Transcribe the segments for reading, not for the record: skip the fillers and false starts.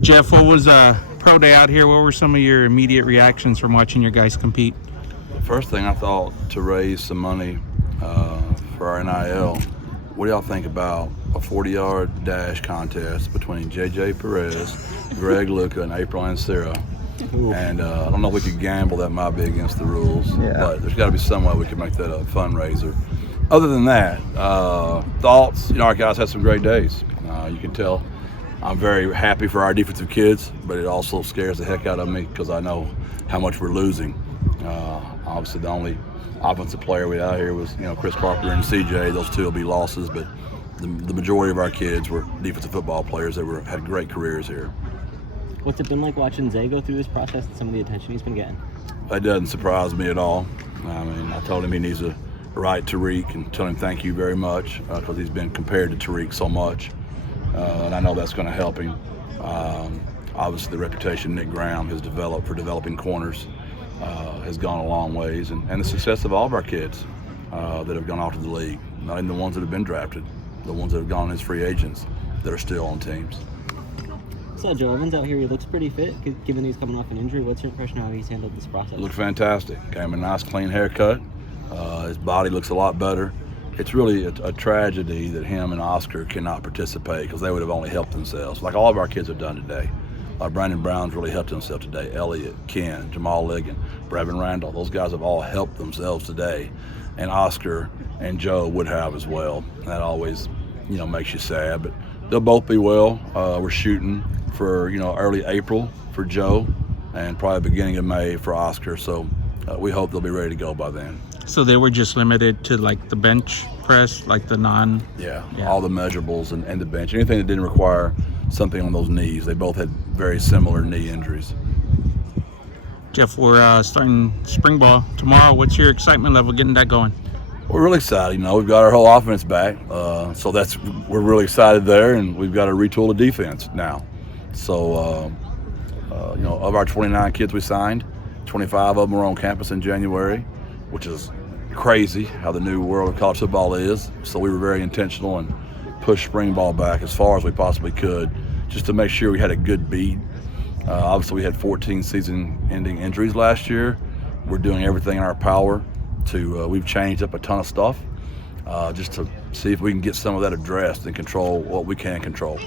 Jeff, what was pro day out here? What were some of your immediate reactions from watching your guys compete? The first thing I thought, to raise some money for our NIL, what do y'all think about a 40-yard dash contest between JJ Perez, Greg Luca, and April and Sarah? And I don't know if we could gamble. That might be against the rules, but there's got to be some way we can make that a fundraiser. Other than that, thoughts, our guys had some great days. You can tell I'm very happy for our defensive kids, but it also scares the heck out of me because I know how much we're losing. Obviously, the only offensive player we had out here was, Chris Carpenter and CJ. Those two will be losses, but the majority of our kids were defensive football players that had great careers here. What's it been like watching Zay go through this process and some of the attention he's been getting? That doesn't surprise me at all. I told him he needs to write Tariq and tell him thank you very much because he's been compared to Tariq so much. And I know that's going to help him. Obviously, the reputation Nick Graham has developed for developing corners has gone a long ways, and the success of all of our kids that have gone off to the league, not even the ones that have been drafted, the ones that have gone as free agents that are still on teams. So Joe Evans out here, he looks pretty fit, given he's coming off an injury. What's your impression of how he's handled this process? Looked fantastic. Gave him a nice, clean haircut. His body looks a lot better. It's really a tragedy that him and Oscar cannot participate because they would have only helped themselves, like all of our kids have done today. Brandon Brown's really helped himself today. Elliott, Ken, Jamal Ligon, Brevin Randall, those guys have all helped themselves today. And Oscar and Joe would have as well. That always, makes you sad, but they'll both be well. We're shooting for, early April for Joe and probably beginning of May for Oscar. So we hope they'll be ready to go by then. So they were just limited to like the bench press, like the non. Yeah. All the measurables and the bench. Anything that didn't require something on those knees. They both had very similar knee injuries. Jeff, we're starting spring ball tomorrow. What's your excitement level getting that going? We're really excited. We've got our whole offense back, so we're really excited there, and we've got to retool the defense now. So, of our 29 kids we signed, 25 of them were on campus in January, which is crazy how the new world of college football is. So we were very intentional and pushed spring ball back as far as we possibly could, just to make sure we had a good beat. Obviously, we had 14 season-ending injuries last year. We're doing everything in our power to. We've changed up a ton of stuff just to see if we can get some of that addressed and control what we can control.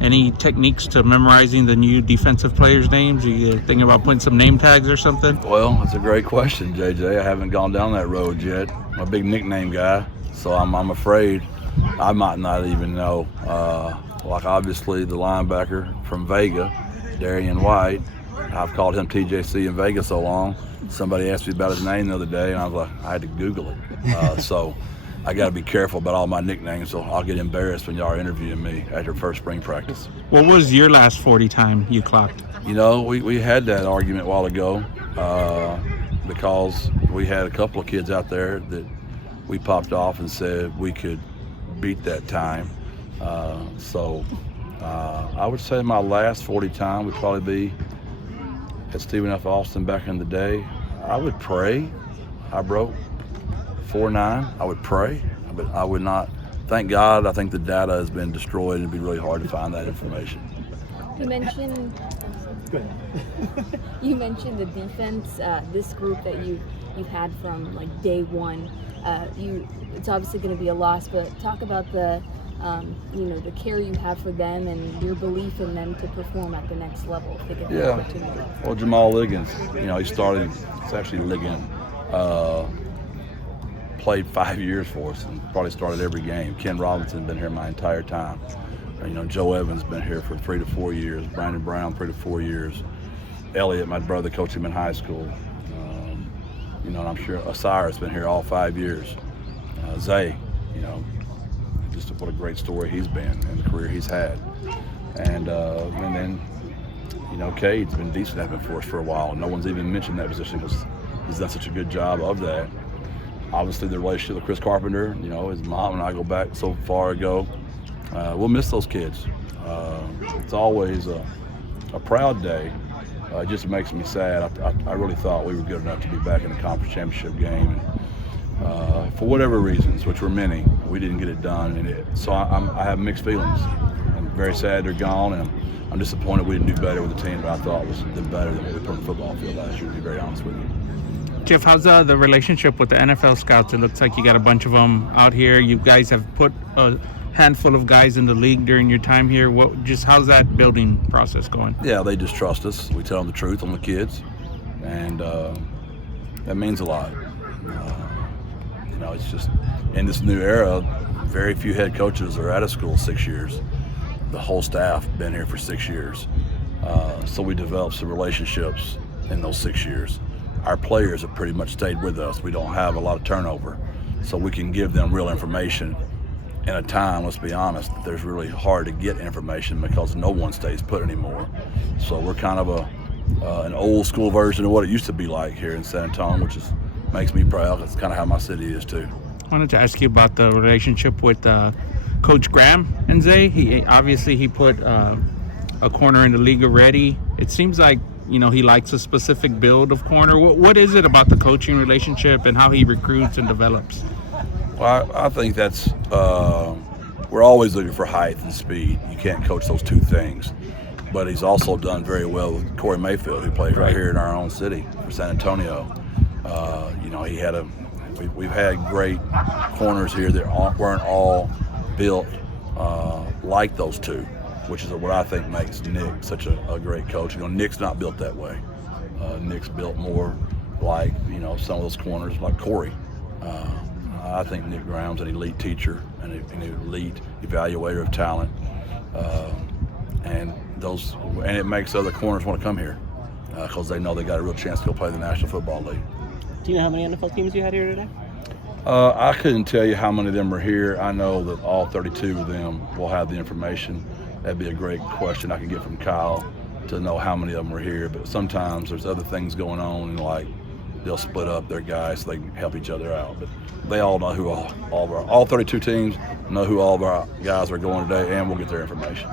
Any techniques to memorizing the new defensive players' names? Are you thinking about putting some name tags or something? Well, that's a great question, JJ. I haven't gone down that road yet. I'm a big nickname guy, so I'm afraid I might not even know. Like obviously the linebacker from Vega, Darian White, I've called him TJC in Vega so long. Somebody asked me about his name the other day, and I was like, I had to Google it. So I got to be careful about all my nicknames, so I'll get embarrassed when y'all are interviewing me after first spring practice. What was your last 40 time you clocked? We had that argument a while ago because we had a couple of kids out there that we popped off and said we could beat that time. So I would say my last 40 time would probably be at Stephen F. Austin back in the day. I would pray I broke 4.9. I would pray, but I would not. Thank God, I think the data has been destroyed and it'd be really hard to find that information. You mentioned the defense, this group that you've had from like day one. It's obviously going to be a loss, but talk about the care you have for them and your belief in them to perform at the next level. If they get the opportunity. Well, Jamal Liggins, he started. It's actually Liggins. Played 5 years for us and probably started every game. Ken Robinson been here my entire time. Joe Evans been here for 3 to 4 years. Brandon Brown 3 to 4 years. Elliott, my brother, coached him in high school. And I'm sure Osiris been here all 5 years. Zay, just what a great story he's been and the career he's had. And then, Cade's been decent at it for us for a while. No one's even mentioned that position because he's done such a good job of that. Obviously, the relationship with Chris Carpenter, his mom and I go back so far ago. We'll miss those kids. It's always a proud day. It just makes me sad. I really thought we were good enough to be back in the conference championship game. For whatever reasons, which were many, we didn't get it done. So I have mixed feelings. And very sad they're gone, and I'm disappointed we didn't do better with the team that I thought did better than what we put on the football field last year, to be very honest with you. Jeff, how's the relationship with the NFL scouts? It looks like you got a bunch of them out here. You guys have put a handful of guys in the league during your time here. How's that building process going? Yeah, they just trust us. We tell them the truth on the kids, and that means a lot. It's just in this new era, very few head coaches are out of school 6 years. The whole staff been here for 6 years. So we developed some relationships in those 6 years. Our players have pretty much stayed with us. We don't have a lot of turnover, so we can give them real information in a time, let's be honest, that there's really hard to get information because no one stays put anymore. So we're kind of an old school version of what it used to be like here in San Antonio, which makes me proud. That's kind of how my city is too. I wanted to ask you about the relationship with Coach Graham and Zay. He put a corner in the league already. It seems like he likes a specific build of corner. What is it about the coaching relationship and how he recruits and develops? Well, I think that's we're always looking for height and speed. You can't coach those two things. But he's also done very well with Corey Mayfield, who plays right here in our own city for San Antonio. We've had great corners here that weren't all built like those two, which is what I think makes Nick such a great coach. Nick's not built that way. Nick's built more like some of those corners like Corey. I think Nick Graham's an elite teacher and an elite evaluator of talent, and it makes other corners want to come here because they know they got a real chance to go play the National Football League. Do you know how many NFL teams you had here today? I couldn't tell you how many of them are here. I know that all 32 of them will have the information. That'd be a great question I could get from Kyle to know how many of them are here. But sometimes there's other things going on, and like they'll split up their guys so they can help each other out. But they all know who all 32 teams know who all of our guys are going today, and we'll get their information.